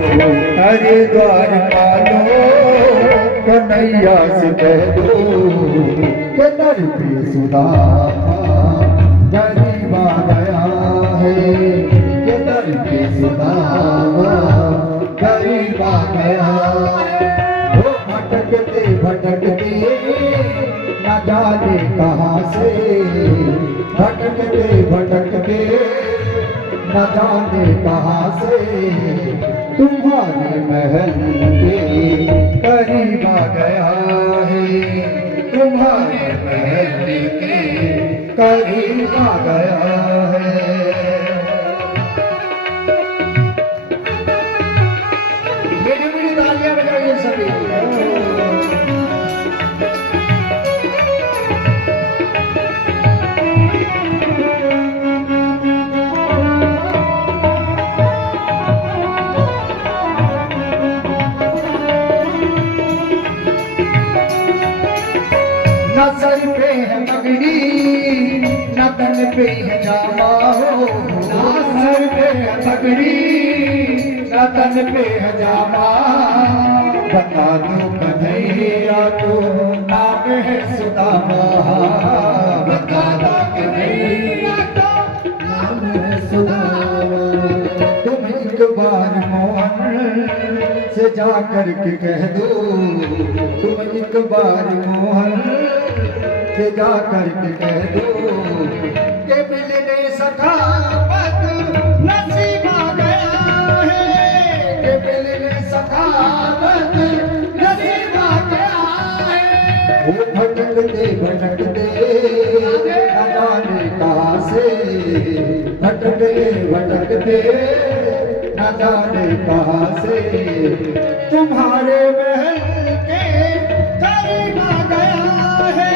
हरिद्वार पालो कन्हैया से कह दो कि दर पे सुदामा गरीब आ गया है, कि दर पे सुदामा गरीब आ गया है। वो भटकते भटकते न जाने कहाँ से, भटकते भटकते न जाने कहाँ से तुम्हारे महल के करीब आ गया है, तुम्हारे महल के करीब आ गया है। मेरी मेरी तालियां बजाइए सभी। न सर पे है पगड़ी न तन पे है जामा हो, न सर पे है पगड़ी न तन पे है जामा। बता दो कन्हैया तो नाम है सुदामा, बता दो कन्हैया तो नाम है सुदामा। तुम एक बार मोहन से जा कर के कह दो, तुम एक बार मोहन से जा कर के कह दो कि मिलने सखावत नसीब आ गया है, कि मिलने सखावत नसीब आ गया है। वो भटकते भटकते न जाने कहाँ से, भटकते भटकते न जाने कहाँ से तुम्हारे महल के करीब आ गया है,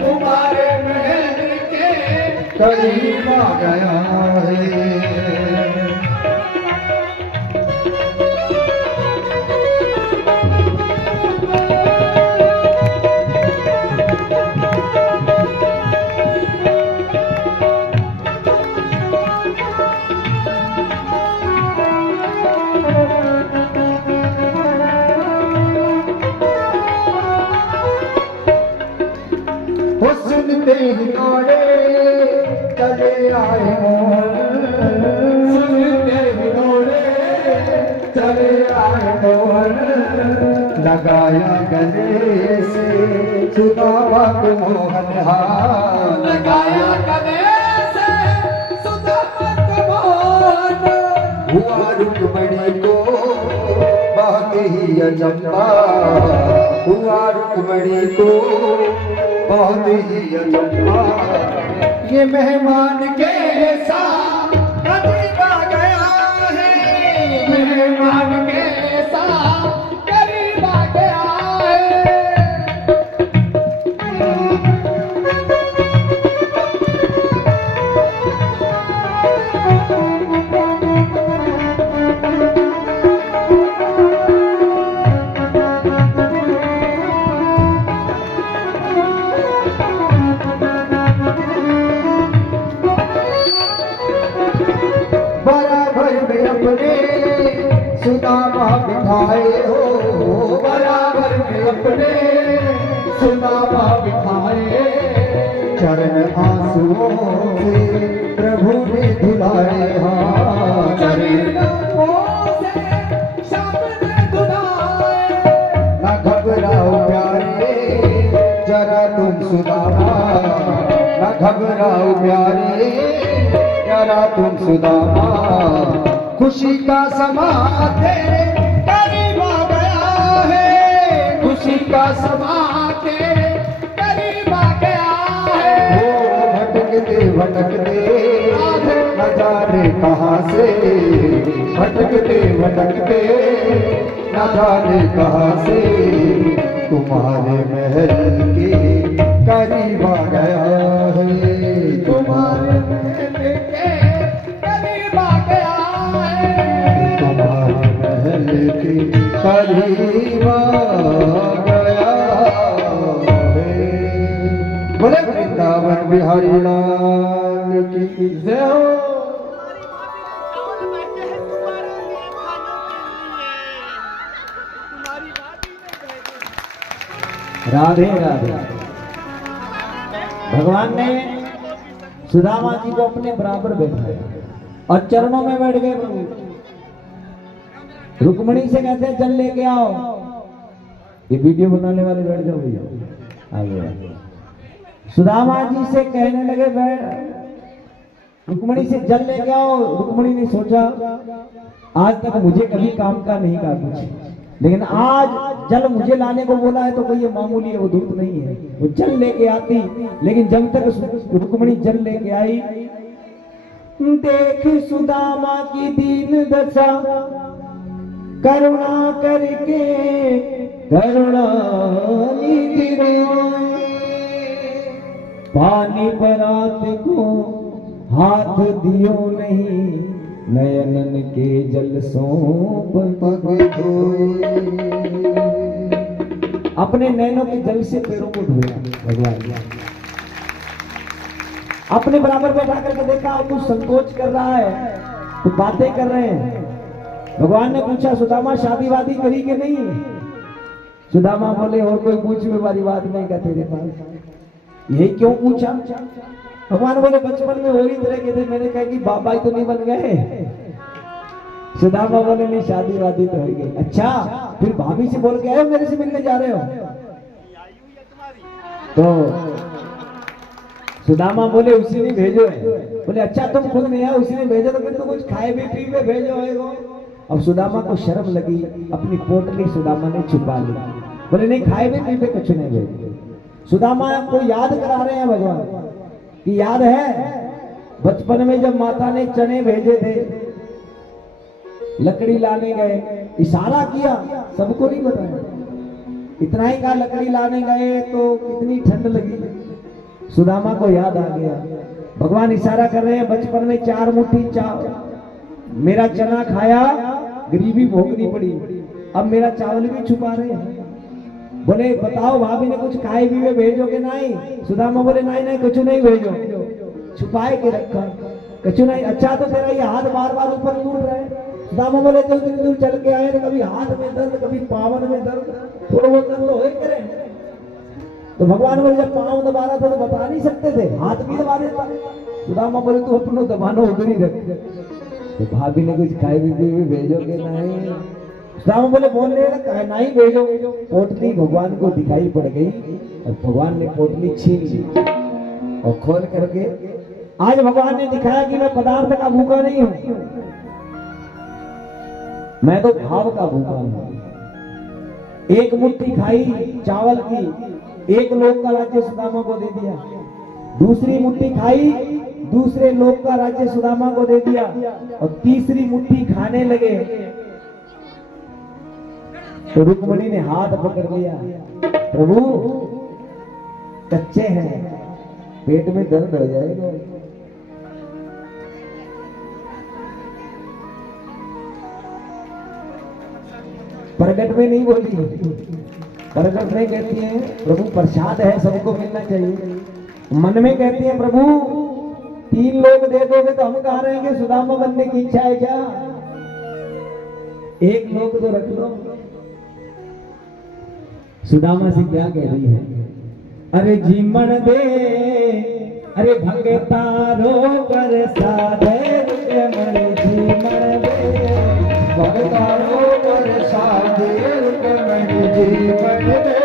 तुम्हारे महल के करीब आ गया है। वो सुनते ही दौड़े चले आए मोहन, सुनते ही दौड़े चले आए मोहन। लगाया गले से सुदामा को मोहन, हाँ लगाया गले से सुदामा को मोहन। हुआ रुकमणी को बहुत ही अचंभा, हुआ रुकमणी को बहुत ही अचंभा। ये मेहमान के साथ करीब आ गया है, मेहमान के साथ करीब आ गया है। अपने सुदामा बिठाए हो, बराबर में अपने सुदामा बिठाए। चरण आंसुओं से प्रभु ने धुलाए, हाँ चरण से शब्द ने धुलाए। न घबराओ प्यारे जरा तुम सुदामा, न घबराओ प्यारे जरा तुम सुदामा। खुशी का समा तेरे करीब आ गया है, खुशी का समा तेरे करीब आ गया है। वो भटकते भटकते न जाने कहाँ से, भटकते भटकते न जाने कहाँ से तुम्हारे महल के करीब आ गया है, तुम्हारे महल के करीब आ गया है, तुम्हारे महल के करीब आ गया है। बोले वृंदावन बिहारी लाल की जय हो। राधे राधे। भगवान ने सुदामा जी को अपने बराबर बैठाया और चरणों में बैठ गए प्रभु। रुक्मणी से कहते हैं जल लेके आओ। ये वीडियो बनाने वाले बैठ जाओ भैया आगे। सुदामा जी से कहने लगे बैठ रुक्मणी से जल लेके आओ। रुक्मणी ने सोचा आज तक मुझे कभी काम का नहीं कहा कुछ, लेकिन आज जल मुझे लाने को बोला है तो कोई ये मामूली है, वो धूप नहीं है, वो जल लेके आती। लेकिन जब तक रुक्मणी जल लेके आई, देख सुदामा की दीन दशा, करुणा करके करुणा निधि रोए। पानी परात को हाथ दियो नहीं, नयनन के जल सौंप पग धोए। अपने नैनों के जल से पैरों को धोया भगवान। अपने बराबर बैठा करके देखा कुछ संकोच कर रहा है तो बातें कर रहे हैं। भगवान ने पूछा सुदामा शादी वादी करी कि नहीं? सुदामा बोले और कोई पूछने वाली बात नहीं का तेरे पास, यही क्यों पूछा? भगवान बोले बचपन में और ही तरह के थे, मैंने कहा कि बाबा ही तो नहीं बन गए। सुदामा बोले नहीं शादी वादी तो हो गई। अच्छा फिर भाभी से बोल के आए मेरे से मिलने जा रहे हो? तो सुदामा बोले उसी ने भेजो है। बोले अच्छा तुम खुद नहीं आए, उसी ने भेजो तो फिर तो कुछ खाए भी पी भी भेजो है। अब सुदामा को शर्म लगी, अपनी पोटली सुदामा ने छुपा ली। बोले नहीं खाए भी पी भी कुछ नहीं भेजो। सुदामा को याद करा रहे हैं भगवान कि याद है बचपन में जब माता ने चने भेजे थे, लकड़ी लाने गए, इशारा किया, सबको नहीं बताया, इतना ही कहा लकड़ी लाने गए तो कितनी ठंड लगी। सुदामा को याद आ गया। भगवान इशारा कर रहे हैं बचपन में 4 मुट्ठी मेरा चना खाया, गरीबी भोगनी पड़ी, अब मेरा चावल भी छुपा रहे हैं। बोले बताओ भाभी ने कुछ खाए भी भेजो के नहीं? सुदामा बोले नहीं नहीं कुछ नहीं भेजो, छुपाए के रखा कुछ नहीं। अच्छा तो तेरा ये हाथ बार बार ऊपर टूट रहा है। सुदामा बोले तो दिन दूर चल के आए तो कभी हाथ में दर्द कभी पावन में दर्द, थोड़ा बहुत दर्द हो करे। तो भगवान बोले जब पाँव दबा रहा था तो बता नहीं सकते थे, हाथ भी दबा देता। सुदामा बोले तू अपनो दबानो उधर ही रख। तो भाभी ने कुछ खाए भी भेजोगे नहीं? सुदामा बोले बोलने लगा नहीं भेजो। पोटली भगवान को दिखाई पड़ गई और भगवान ने पोटली छीन ली और खोल करके आज भगवान ने दिखाया कि मैं पदार्थ का भूखा नहीं हूं, मैं तो भाव का भूखा हूं। एक मुट्ठी खाई चावल की, एक लोक का राज्य सुदामा को दे दिया। दूसरी मुट्ठी खाई, दूसरे लोक का राज्य सुदामा को दे दिया। और तीसरी मुट्ठी खाने लगे तो रुक्मणी ने हाथ पकड़ लिया, प्रभु कच्चे हैं, पेट में दर्द हो जाएगा। प्रगट में नहीं बोली, प्रगट में कहती है प्रभु प्रसाद है सबको मिलना चाहिए। मन में कहती है प्रभु 3 लोग दे दोगे तो हम कहाँ रहेंगे, सुदामा बनने की इच्छा है क्या? 1 लोग तो रख लो। सुदामा से क्या कह रही है? अरे जीवन दे, अरे भगतारो प्रसाद रुक्मणी जीवन दे, भगतारो प्रसाद रुक्मणी जीवन दे,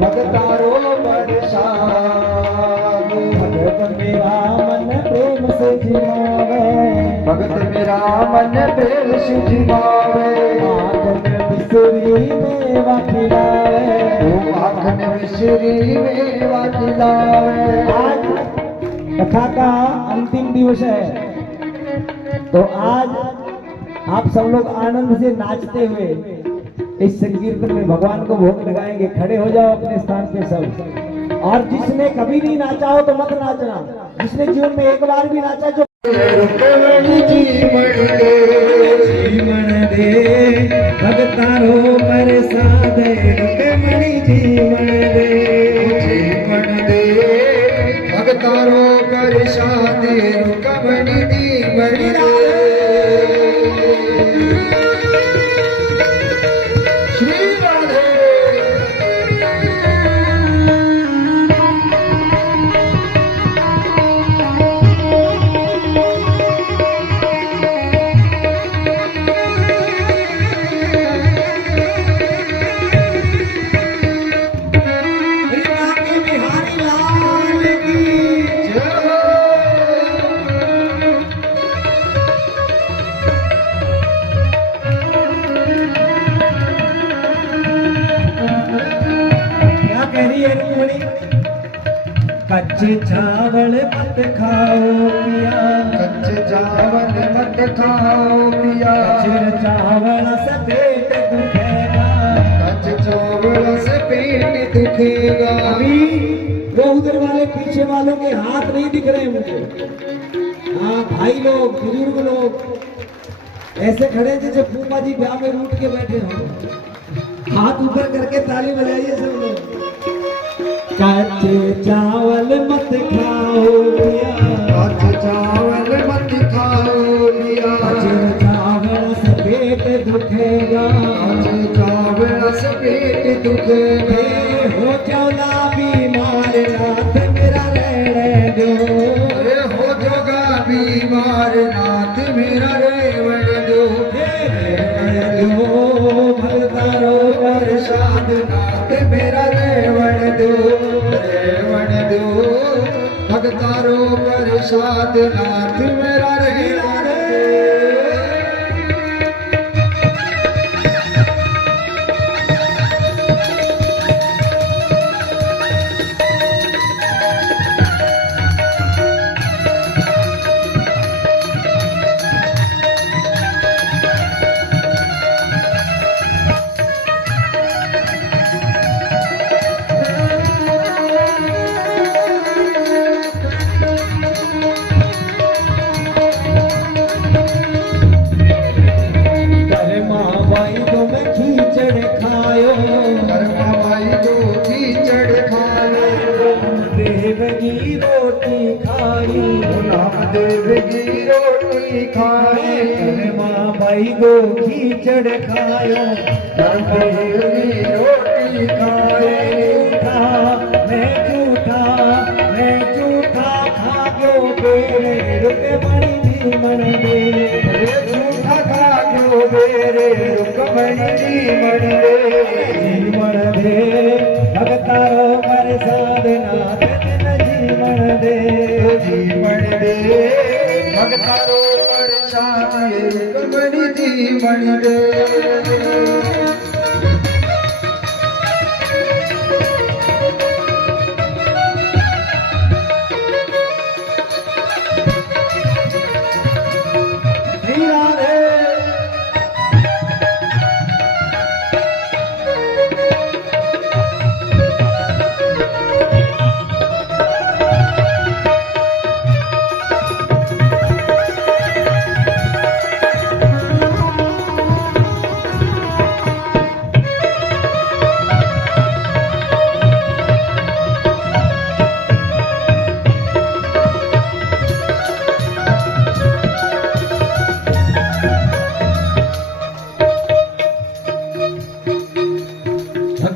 भगतारो प्रसाद। भगत मेरा मन प्रेम से जिमावे, भगत मेरा मन प्रेम से जिमावे। माखन मिश्री मेवा खिलावे, माखन मिश्री मेवा खिलावे। आज कथा का अंतिम दिवस है तो आज आप सब लोग आनंद से नाचते हुए इस संकीर्तन में भगवान को भोग लगाएंगे। खड़े हो जाओ अपने स्थान पे सब। और जिसने कभी नहीं नाचा हो तो मत नाचना, जिसने जीवन में एक बार भी नाचा जो रुक्मणी जीवन दे, जीवन दे, भगतारो प्रसाद रुक्मणी जीवन दे, जीवन दे, भगतारो प्रसाद रुक्मणी जीवन दे। श्री राधे कच्चे चावल मत खाओ पिया, कच्चे चावल मत खाओ पिया, कच्चे चावल से पेट दुखेगा, कच्चे चावल से पेट दुखेगा। अभी वो उधर वाले पीछे वालों के हाथ नहीं दिख रहे मुझे। हाँ भाई लोग, बुजुर्ग लोग ऐसे खड़े हैं जैसे फूफा जी ब्याह में उठ के बैठे हो। हाथ ऊपर करके ताली बजाइए सब लोग। कच्चे चावल मत खाओ पिया, कच्चे चावल मत खाओ पिया, कच्चे चावल से पेट दुखेगा, कच्चे चावल से पेट दुखेगा। हो चौला बीमार नाथ मेरा रहने दो, हो जोगा बीमार नाथ मेरा रेवण दो, भगतारो प्रसाद नाथ मेरा रेवण दो, रेवण दो, भगतारो प्रसाद नाथ मेरा रेवण दो। भाई को खींचड़ खायो, की रोटी खाए, मैं झूठा खा गो बेरे रुके बड़ी जीवन दे, झूठा खा गयो बेरे रुकमणी जीवन दे, जीवन दे भगतारो प्रसाद नाथ जीवन दे, जीवन दे भगतारो प्रसाद रुकमणी जीवन दे।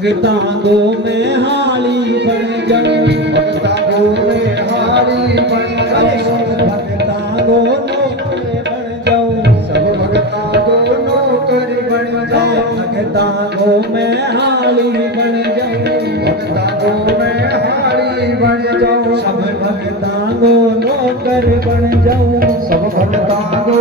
भगतांगो में हाली बन जाऊं, भगतांगो में हारी बन जाऊं, भगतांगो नौकर बन जाऊं, सब भगतांगो नौकर बन जाऊं, भगतांगो में हाली बन जाऊं, भगतांगो में हारी बन जाऊं, सब भगतांगो नौकर बन जाऊं, सब भगतांगो